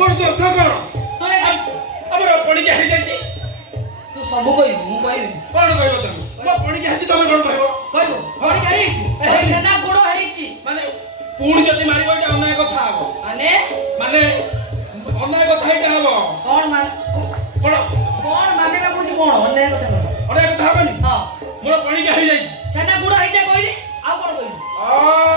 ମୋର ଦୋଷ କଣ ତୁ ଏ ଆମର ପଣିକିଆ ହେଇଯାଇଛି ତୁ ସବୁ କହିବୁ ମୁଁ କହିବି କଣ କହିବ ତମେ ମୋ ପଣିକିଆ ହେଇଛି ତମେ କଣ କହିବ କହିବୁ ପଣି କାଢି ହେଇଛି ଛେନା ଗୁଡ଼ ହେଇଛି ମାନେ ପୁଣି ଯଦି ମାରିବ ଏଇଟା ଅନ୍ୟାୟ କଥା ହବ ମାନେ ମାନେ ଅନ୍ୟାୟ କଥା ଏଇଟା ହବ କଣ ମାନେ କଣ କଣ ମାନେ ବା କହୁଛି କଣ ଅନ୍ୟାୟ କଥା କଣ ଅନ୍ୟାୟ କଥା ହବନି ହଁ ମୋର ପଣିକିଆ ହେଇଯାଇଛି ଛେନା ଗୁଡ଼ ହେଇଛି କହିଲି ଆଉ କଣ କହିବି